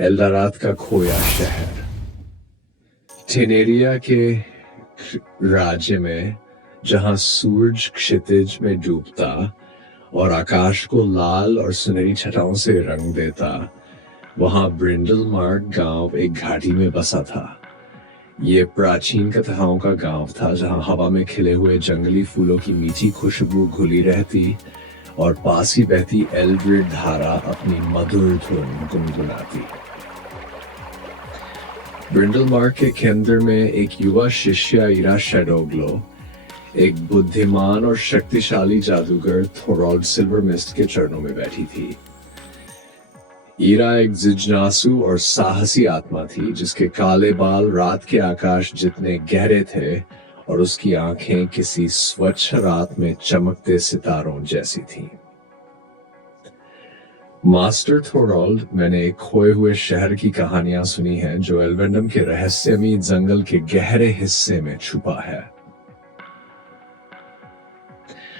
एल्डारात का खोया शहर। टेनेरिया के राज्य में, जहां सूरज क्षितिज में डूबता और आकाश को लाल और सुनहरी छटाओं से रंग देता, वहां ब्रिंडलमार्क गांव एक घाटी में बसा था। ये प्राचीन कथाओं का गांव था, जहां हवा में खिले हुए जंगली फूलों की मीठी खुशबू घुली रहती और पास ही बहती एल्ड्रिड धारा अपनी मधुर धुन गुनगुनाती। ब्रिंडलमार्क के केंद्र में एक युवा शिष्या ईरा शैडोग्लो, एक बुद्धिमान और शक्तिशाली जादूगर थोरॉल्ड सिल्वरमिस्ट के चरणों में बैठी थी। ईरा एक जिज्ञासु और साहसी आत्मा थी, जिसके काले बाल रात के आकाश जितने गहरे थे और उसकी आंखें किसी स्वच्छ रात में चमकते सितारों जैसी थीं। मास्टर थोरॉल्ड, मैंने एक खोए हुए शहर की कहानियां सुनी हैं जो एल्वेंडम के रहस्यमयी जंगल के गहरे हिस्से में छुपा है।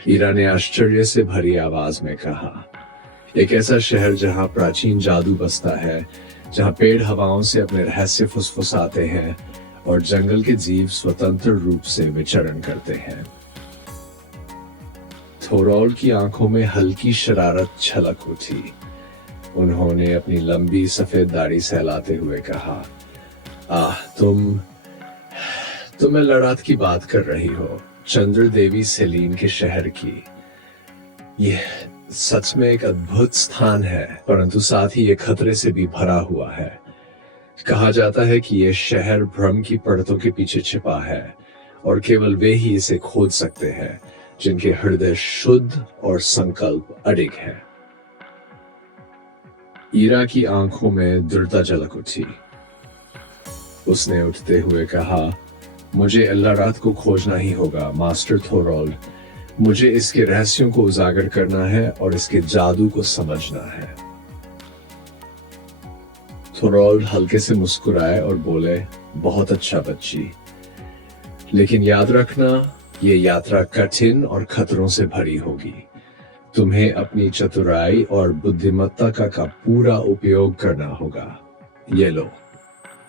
ईरा ने आश्चर्य से भरी आवाज में कहा, एक ऐसा शहर जहां प्राचीन जादू बसता है, जहां पेड़ हवाओं से अपने रहस्य फुसफुसाते हैं और जंगल के जीव स्वतंत्र रूप से विचरण करते हैं। थोरॉल्ड की आंखों में हल्की शरारत छलक उठी। उन्होंने अपनी लंबी सफेद दाढ़ी सहलाते हुए कहा, तुम एल्डारात की बात कर रही हो, चंद्र देवी सेलीन के शहर की। यह सच में एक अद्भुत स्थान है, परंतु साथ ही ये खतरे से भी भरा हुआ है। कहा जाता है कि यह शहर भ्रम की परतों के पीछे छिपा है और केवल वे ही इसे खोज सकते हैं जिनके हृदय शुद्ध और संकल्प अडिग है। ईरा की आंखों में दृढ़ता झलक उठी। उसने उठते हुए कहा, मुझे एल्डारात को खोजना ही होगा मास्टर थोरॉल्ड। मुझे इसके रहस्यों को उजागर करना है और इसके जादू को समझना है। थोरॉल्ड हल्के से मुस्कुराए और बोले, बहुत अच्छा बच्ची, लेकिन याद रखना, ये यात्रा कठिन और खतरों से भरी होगी। तुम्हें अपनी चतुराई और बुद्धिमत्ता का पूरा उपयोग करना होगा। ये लो।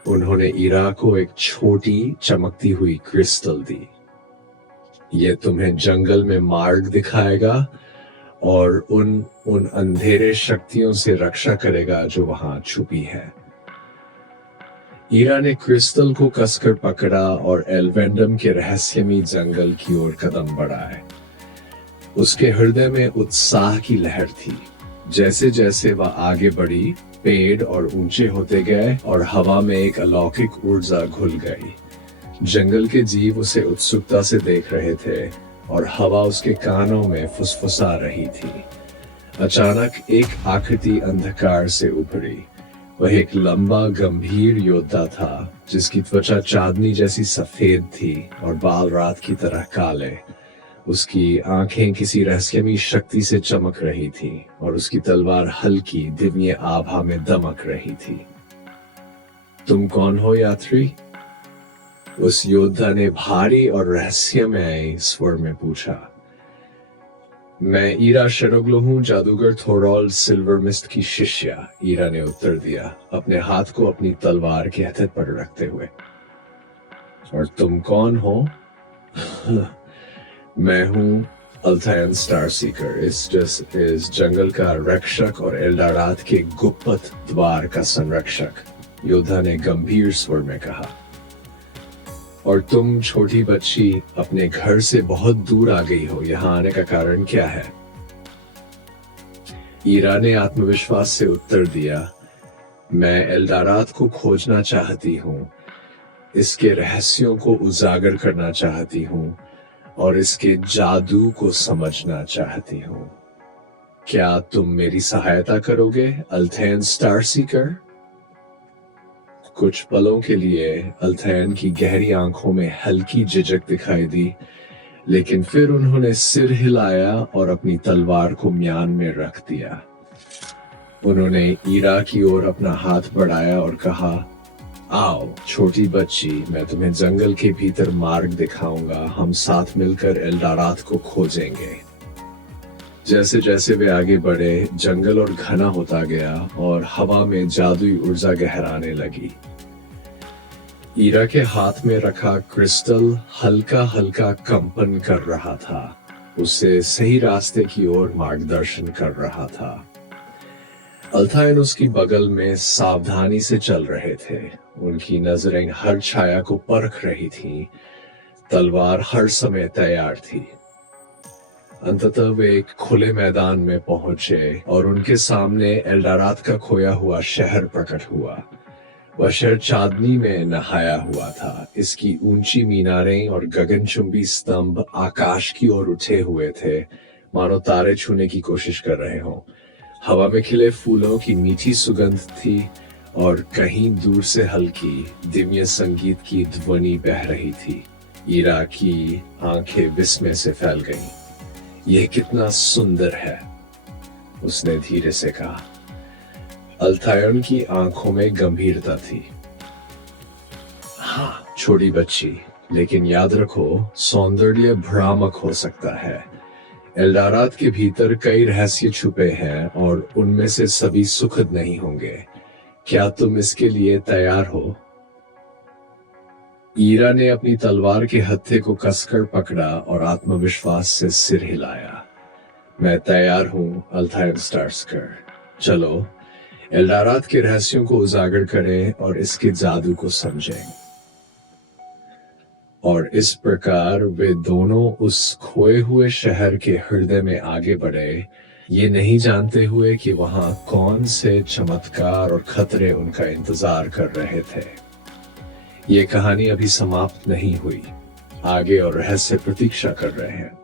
उन्होंने ईरा को एक छोटी चमकती हुई क्रिस्टल दी। ये तुम्हें जंगल में मार्ग दिखाएगा और उन अंधेरे शक्तियों से रक्षा करेगा जो वहां छुपी है। ईरा ने क्रिस्टल को कसकर पकड़ा और एल्वेंडम के रहस्यमयी जंगल की ओर कदम बढ़ाए। उसके हृदय में उत्साह की लहर थी। जैसे जैसे वह आगे बढ़ी, पेड़ और ऊंचे होते गए और हवा में एक अलौकिक ऊर्जा घुल गई। जंगल के जीव उसे उत्सुकता से देख रहे थे और हवा उसके कानों में फुसफुसा रही थी। अचानक एक आकृति अंधकार से उभरी। वह एक लंबा गंभीर योद्धा था, जिसकी त्वचा चांदनी जैसी सफेद थी और बाल रात की तरह काले। उसकी आंखें किसी रहस्यमयी शक्ति से चमक रही थी और उसकी तलवार हल्की दिव्य आभा में दमक रही थी। तुम कौन हो यात्री? उस योद्धा ने भारी और रहस्यमय स्वर में पूछा। मैं ईरा शैडोग्लो हूं, जादूगर थोरॉल्ड सिल्वरमिस्ट की शिष्या, ईरा ने उत्तर दिया, अपने हाथ को अपनी तलवार के हथेली पर रखते हुए। और तुम कौन हो? मैं हूं अल्थायन स्टारसीकर, इस जंगल का रक्षक और एल्डारात के गुप्त द्वार का संरक्षक, योद्धा ने गंभीर स्वर में कहा। और तुम छोटी बच्ची अपने घर से बहुत दूर आ गई हो, यहां आने का कारण क्या है? ईरा ने आत्मविश्वास से उत्तर दिया, मैं एल्डारात को खोजना चाहती हूं, इसके रहस्यों को उजागर करना चाहती हूं और इसके जादू को समझना चाहती हूं। क्या तुम मेरी सहायता करोगे, अल्थायन स्टारसीकर? कुछ पलों के लिए अल्थायन की गहरी आंखों में हल्की झिझक दिखाई दी, लेकिन फिर उन्होंने सिर हिलाया और अपनी तलवार को म्यान में रख दिया। उन्होंने ईरा की ओर अपना हाथ बढ़ाया और कहा, आओ छोटी बच्ची, मैं तुम्हें जंगल के भीतर मार्ग दिखाऊंगा। हम साथ मिलकर एल्डारात को खोजेंगे। जैसे जैसे वे आगे बढ़े, जंगल और घना होता गया और हवा में जादुई ऊर्जा गहराने लगी। ईरा के हाथ में रखा क्रिस्टल हल्का हल्का कंपन कर रहा था, उसे सही रास्ते की ओर मार्गदर्शन कर रहा था। अल्थाइन उसकी बगल में सावधानी से चल रहे थे। उनकी नजरें हर छाया को परख रही थीं, तलवार हर समय तैयार थी। अंततः वे एक खुले मैदान में पहुंचे और उनके सामने एल्डारात का खोया हुआ शहर प्रकट हुआ। वह शहर चांदनी में नहाया हुआ था। इसकी ऊंची मीनारें और गगनचुंबी स्तंभ आकाश की ओर उठे हुए थे, मानो तारे छूने की कोशिश कर रहे हों। हवा में खिले फूलों की मीठी सुगंध थी और कहीं दूर से हल्की दिव्य संगीत की ध्वनि बह रही थी। ईरा की आंखें विस्मय से फैल गईं। यह कितना सुंदर है, उसने धीरे से कहा। अल्थायन की आंखों में गंभीरता थी। हाँ छोटी बच्ची, लेकिन याद रखो, सौंदर्य भ्रामक हो सकता है। एल्डारात के भीतर कई रहस्य छुपे हैं और उनमें से सभी सुखद नहीं होंगे। क्या तुम इसके लिए तैयार हो? ईरा ने अपनी तलवार के हत्थे को कसकर पकड़ा और आत्मविश्वास से सिर हिलाया। मैं तैयार हूं, अल्थाइन स्टार्स्कर। चलो एल्डारात के रहस्यों को उजागर करें और इसके जादू को समझें। और इस प्रकार वे दोनों उस खोए हुए शहर के हृदय में आगे बढ़े, ये नहीं जानते हुए कि वहां कौन से चमत्कार और खतरे उनका इंतजार कर रहे थे। ये कहानी अभी समाप्त नहीं हुई, आगे और रहस्य प्रतीक्षा कर रहे हैं।